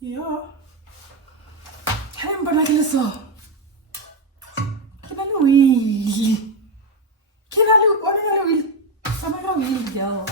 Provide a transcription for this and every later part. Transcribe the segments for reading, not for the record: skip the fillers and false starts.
Yeah. Hey, but like this, can I do it? Can I do it? Somebody do it, girl.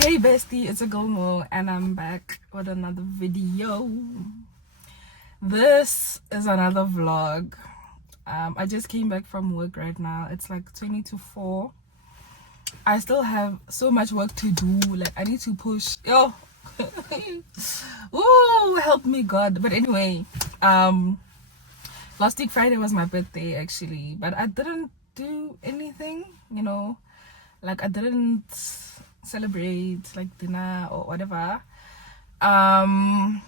Hey bestie, it's a girl Mo and I'm back with another video. This is another vlog. I just came back from work right now. It's like 20 to 4. I still have so much work to do. Like I need to push. Yo. Ooh, help me God. But anyway, last week Friday was my birthday actually, but I didn't do anything, you know. Like I didn't celebrate like dinner or whatever. I'm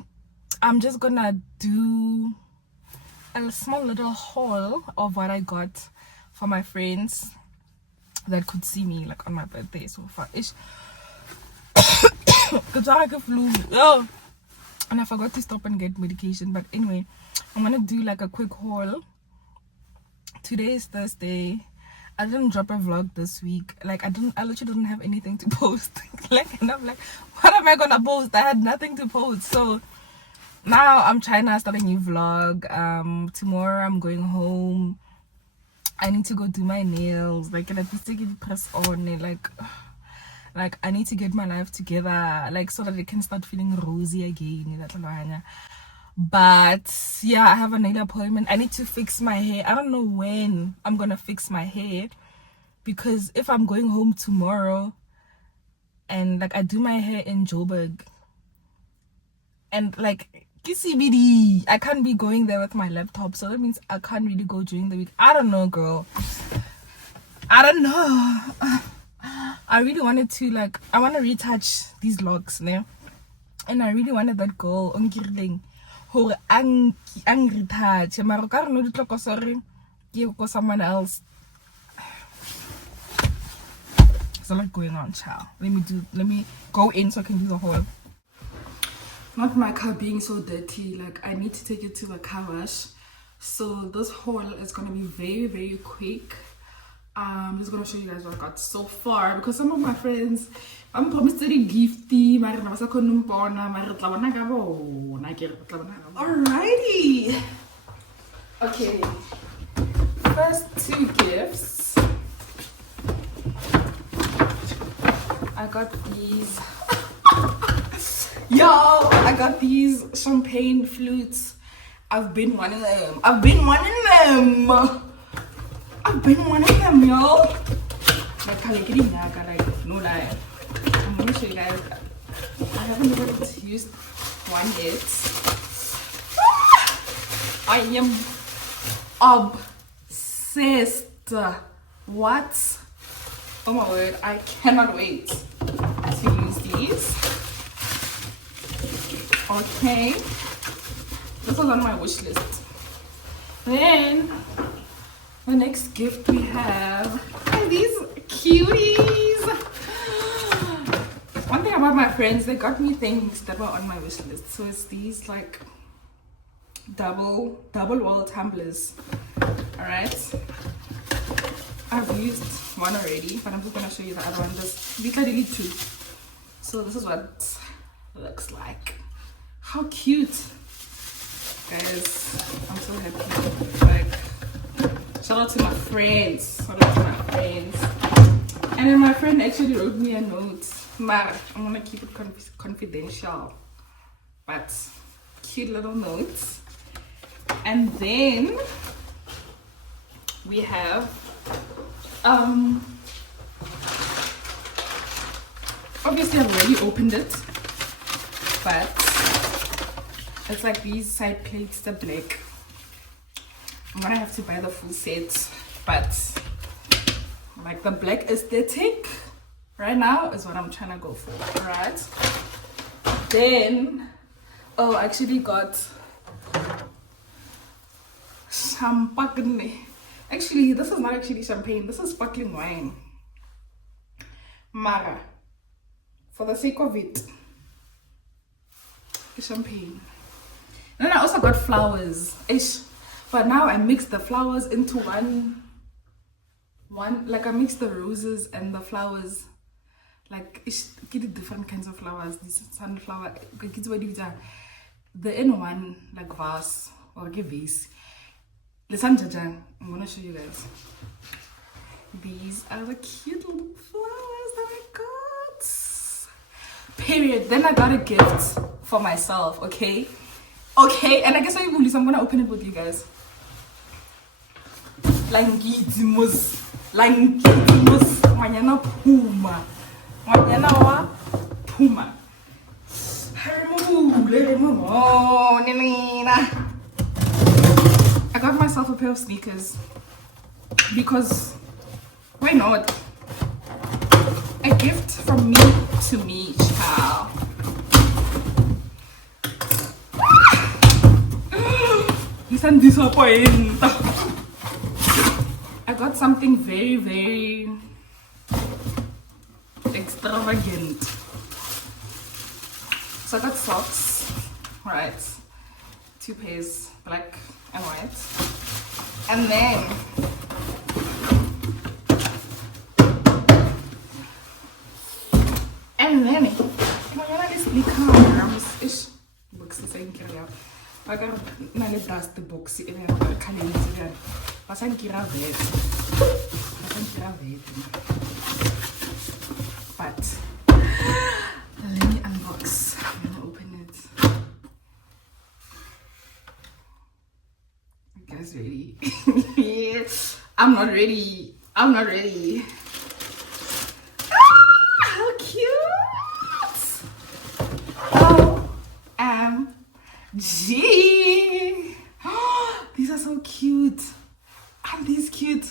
just gonna do a small little haul of what I got for my friends that could see me like on my birthday so far ish. Oh, and I forgot to stop and get medication, but anyway, I'm gonna do like a quick haul. Today is Thursday. I didn't drop a vlog this week. Like I literally didn't have anything to post. Like, and I'm like, what am I gonna post? I had nothing to post. So now I'm trying to start a new vlog. Tomorrow I'm going home. I need to go do my nails. Like, and I need to get press on it. Like I need to get my life together. Like so that I can start feeling rosy again. But yeah, I have a nail appointment. I need to fix my hair. I don't know when I'm gonna fix my hair, because if I'm going home tomorrow and like I do my hair in Joburg and like KCBD, I can't be going there with my laptop, so that means I can't really go during the week. I don't know, girl. I don't know. I really wanted to I want to retouch these locks, ne? And I really wanted that girl on Kirling who angry touch. Sorry, give someone else. There's a lot going on, child. Let me go in so I can do the whole. Not my car being so dirty. Like I need to take it to the car wash. So this haul is gonna be very, very quick. I'm just gonna show you guys what I got so far, because some of my friends I'm promised to gifty. Alrighty. Okay. First two gifts. I got these. Yo, I got these champagne flutes. I've been wanting them. Yo. Like no lie. I'm gonna show you guys. I haven't even used one yet. I am obsessed. What? Oh my word, I cannot wait to use these. Okay. This was on my wish list. Then the next gift we have are these cuties. One thing about my friends, they got me things that were on my wish list. So it's these like double wall tumblers. Alright. I've used one already, but I'm just gonna show you the other one. These are really two. So this is what it looks like. How cute. Guys, I'm so happy. Like, shout out to my friends. And then my friend actually wrote me a note. But I'm gonna keep it confidential. But cute little notes. And then we have obviously I've already opened it, but it's like these side plates, the black. I'm gonna have to buy the full set, but like the black aesthetic right now is what I'm trying to go for, right? Then oh, I actually got champagne. Actually, this is not actually champagne, this is sparkling wine. Mara, for the sake of it, it's champagne. And then I also got flowers ish, but now I mixed the flowers into one, like I mixed the roses and the flowers, like get different kinds of flowers. This sunflower, the in one like vase or a vase. Listen, I'm gonna show you guys. These are the cute little flowers that I got. Period. Then I got a gift for myself, okay? Okay, and I guess I'm gonna open it with you guys. Langidimus. Manyana Puma. Manyana wa Puma. I got myself a pair of sneakers because why not? A gift from me to me, child. Listen, disappoint. I got something very, very extravagant. So I got socks, right? 2 pairs, black and white. And then I got a dust box in a calendar. But let me unbox. I'm gonna open it. You guys ready? Yeah. I'm not ready. How cute! OMG! These are so cute. Aren't these cute?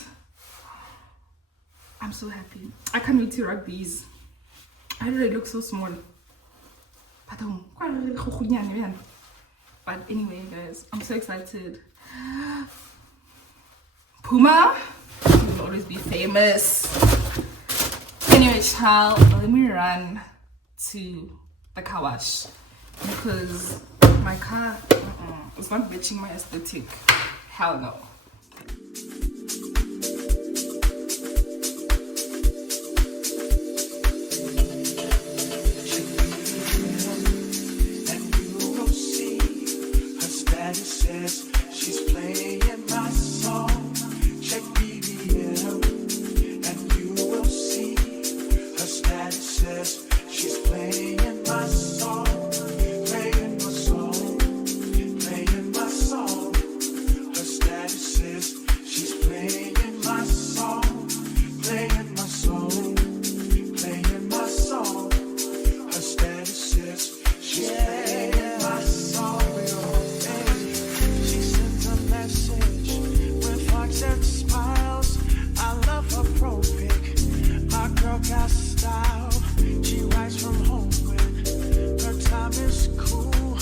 I'm so happy. I can't wait to rock these. I know they look so small. But anyway, guys, I'm so excited. Puma will always be famous. Anyway, child, let me run to the car wash because my car is not matching my aesthetic. Hell no. She's playing my song. Check BBM, and you will see her status says she's playing my song, playing my song, playing my song. Her status says she's playing my song, playing my song, playing my song. Her status says she's playing my song. Message with hearts and smiles. I love her pro pic. My girl got style. She writes from home when her time is cool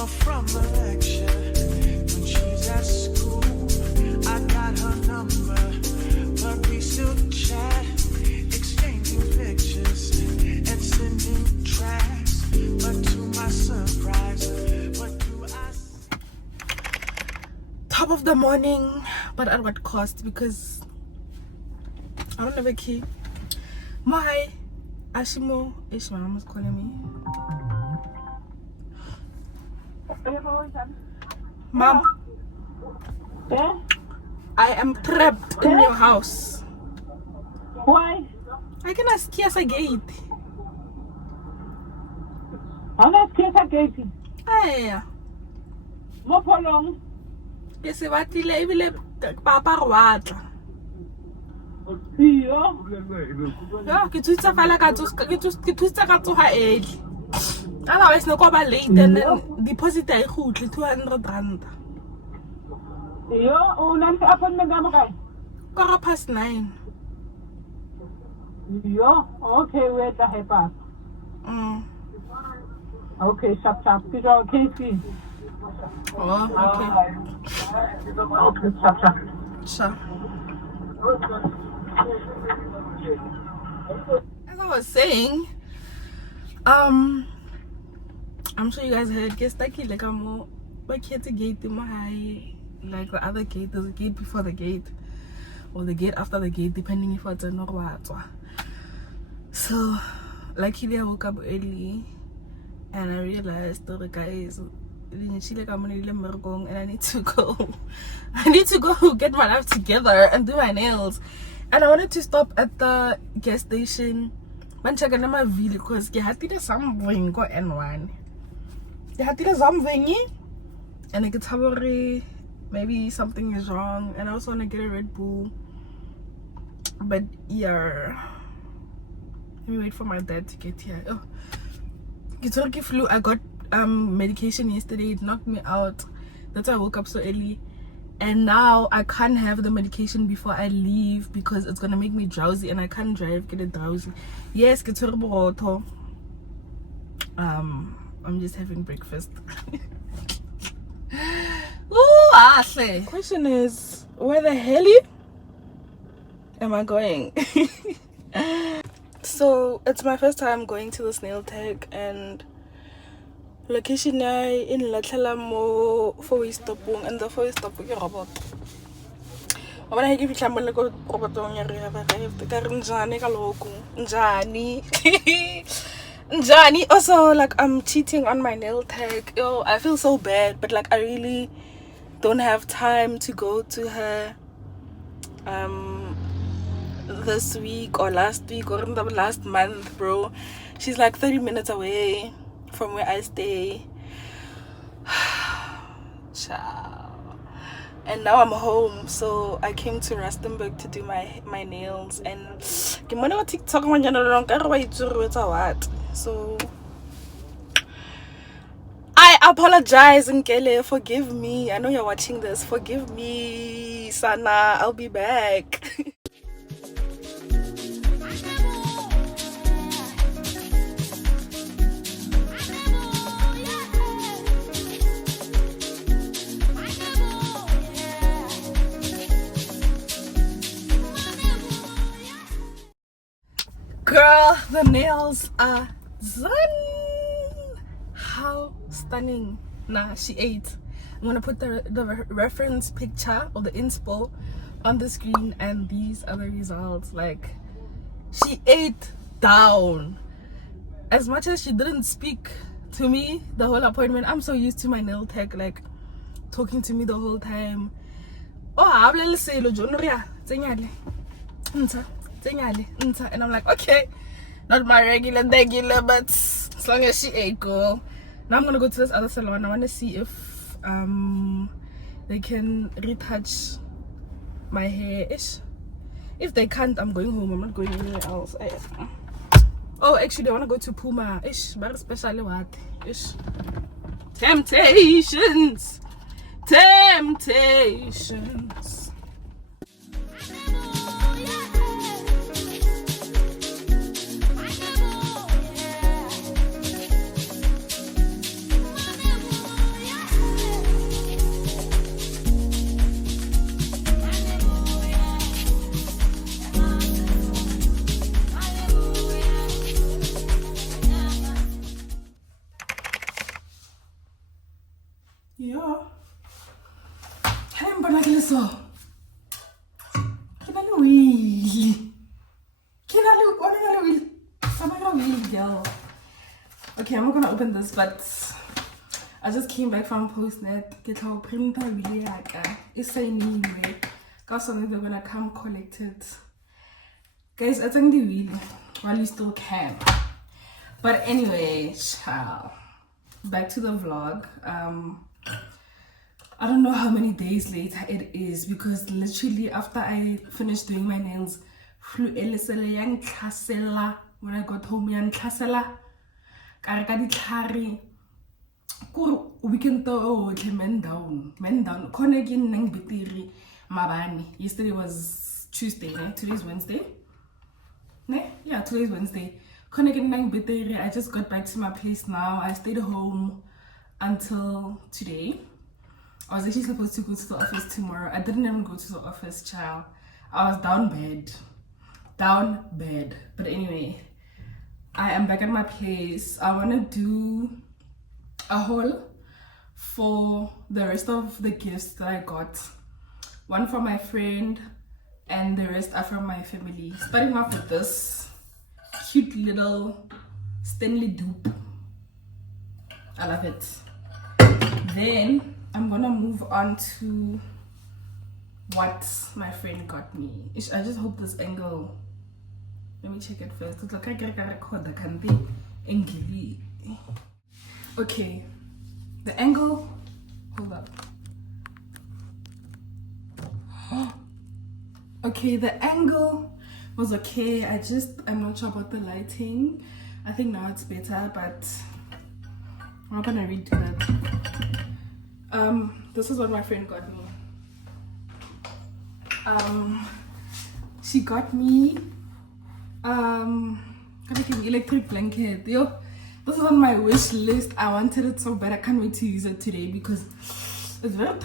or from a lecture. When she's at school, I got her number, but we still chat, exchanging pictures and sending tracks. But to my surprise, what do I see? Top of the morning, but at what cost? Because I don't have a key. My Ashimo is my mom calling me. Mom, Yeah? I am trapped in your house. Why? I cannot kiss a gate. I'm not scared of Katie. Hey, Mo pholong. Ke se batlile ebile papa re watla. Iyo. Yeah, ke tsutsa fela ka tsoga early. Otherwise no go ba late and then deposit ay gutle 200 rand. Iyo, ulan sa appointment mo kay. 9:15. Iyo, okay, wait the hepa. Okay, sharp. Kito KC. Oh, okay. Okay, sharp. Sure. As I was saying, I'm sure you guys heard get stuck like I'm at the gate in my high, like the other gate. There's a gate before the gate or the gate after the gate, depending if it's a or what. So luckily I woke up early and I realized the guys and I need to go. I need to go get my life together and do my nails. And I wanted to stop at the gas station. Man check on my vehicle because I had to do something go N1. I had to do something and I could tell maybe something is wrong and I also want to get a Red Bull. But yeah. Let me wait for my dad to get here. Oh, Gitsorki flu. I got medication yesterday. It knocked me out. That's why I woke up so early. And now I can't have the medication before I leave because it's gonna make me drowsy and I can't drive, get it drowsy. Yes, Gitsorki. I'm just having breakfast. Ooh, Ashley. Question is, where the hell am I going? So it's my first time going to this nail tech and location in Lathalamo for stopong and the for stopong robot. When I give you time to go robot on your Njani. Also, like I'm cheating on my nail tech. Oh, I feel so bad, but like I really don't have time to go to her this week or last week or the last month, bro. She's like 30 minutes away from where I stay. Ciao. And now I'm home, so I came to Rustenburg to do my nails and TikTok so I apologize, Nkele. Forgive me. I know you're watching this. Forgive me, Sana. I'll be back. Girl, the nails are done. How stunning. Nah, she ate. I'm gonna put the reference picture or the inspo on the screen, and these are the results. Like, she ate down. As much as she didn't speak to me the whole appointment, I'm so used to my nail tech like talking to me the whole time. Oh, and I'm like, okay, not my regular, but as long as she ate, girl. Now I'm gonna go to this other salon. I want to see if they can retouch my hair ish. If they can't, I'm going home. I'm not going anywhere else. Oh, actually, I want to go to Puma ish, but especially what ish. Temptations. Yeah. Hey, but like this, Can I girl. Okay, I'm not gonna open this, but I just came back from Postnet. Get our printer really like it's saying anyway. Cause they're gonna come collect it. Guys, I think the wheel while you still can. But anyway, ciao. Back to the vlog. I don't know how many days later it is, because literally after I finished doing my nails, flu elisele yang tlhasela. When I got home, yang tlhasela ka reka ditlhare ko weekend to men down khone ke nnang betiri mabane. Yesterday was Tuesday, ne? Today's Wednesday, ne? Yeah, today's Wednesday. Khone ke nnang betiri. I just got back to my place now. I stayed home until today. I was actually supposed to go to the office tomorrow. I didn't even go to the office, child. I was down bad. But anyway, I am back at my place. I want to do a haul for the rest of the gifts that I got. One from my friend and the rest are from my family. Starting off with this cute little Stanley dupe. I love it. Then I'm gonna move on to what my friend got me. I just hope this angle, let me check it first. It's like I can record the candy angle. Okay, the angle, hold up. Okay, the angle was okay. I'm not sure about the lighting. I think now it's better, but I'm not gonna redo that. This is what my friend got me. She got me electric blanket. Yo, this is on my wish list. I wanted it so bad. I can't wait to use it today because it's very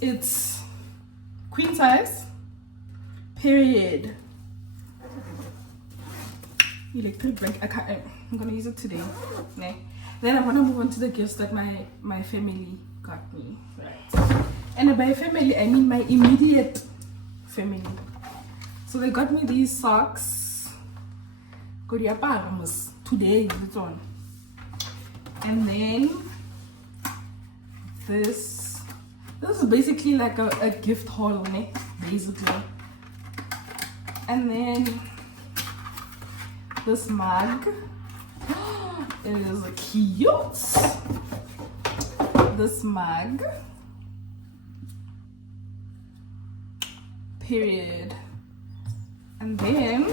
it's queen size, period. Electric blanket. I'm gonna use it today. Nah. Then I'm gonna move on to the gifts that my family got me. Right. And by family, I mean my immediate family. So they got me these socks. Today, it's on. And then this is basically like a gift haul, basically. And then this mug. It is cute. This mug. Period. And then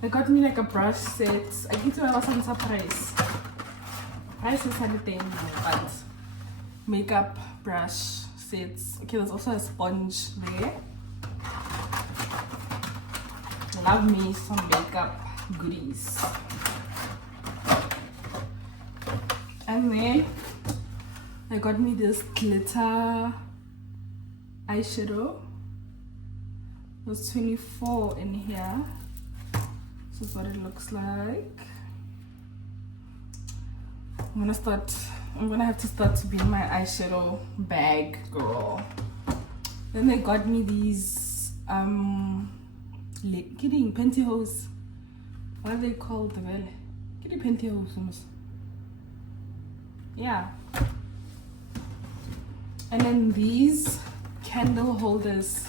they got me like a brush set. I think I was on surprise. Price is anything, but makeup brush sets. Okay, there's also a sponge there. Love me some makeup goodies. And then I got me this glitter eyeshadow. There's 24 in here. This is what it looks like. I'm gonna have to start to be in my eyeshadow bag, girl. Then they got me these kidding pantyhose. What are they called? The well, kidding pantyhose. Yeah. And then these candle holders.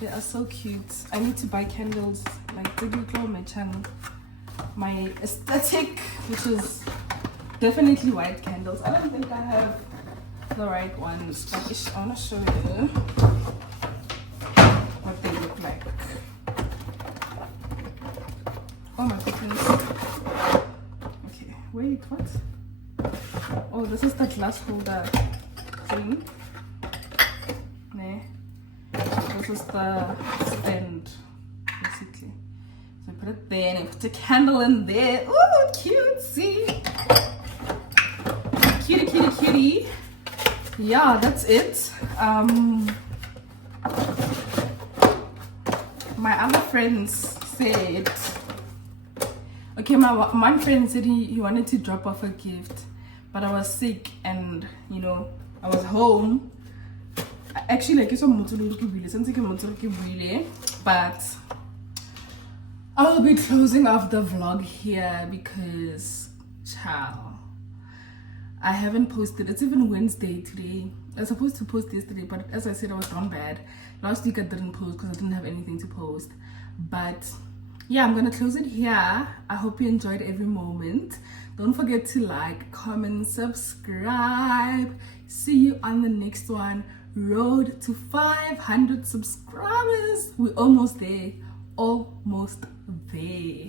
They are so cute. I need to buy candles like my aesthetic, which is definitely white candles. I don't think I have the right ones, but I want to show you what they look like. Oh my goodness. Okay, wait, what? Oh, this is the glass holder thing. This is the stand, basically. So I put it there and I put a candle in there. Oh, cute, see? Cutie, cutie, cutie. Yeah, that's it. My other friends said, okay, my one friend said he wanted to drop off a gift, but I was sick and, you know, I was home. Actually, like, but I will be closing off the vlog here because, child, I haven't posted. It's even Wednesday today. I was supposed to post yesterday, but as I said, I was down bad. Last week I didn't post because I didn't have anything to post. But yeah, I'm gonna close it here. I hope you enjoyed every moment. Don't forget to like, comment, subscribe. See you on the next one. Road to 500 subscribers. We're almost there. Almost there.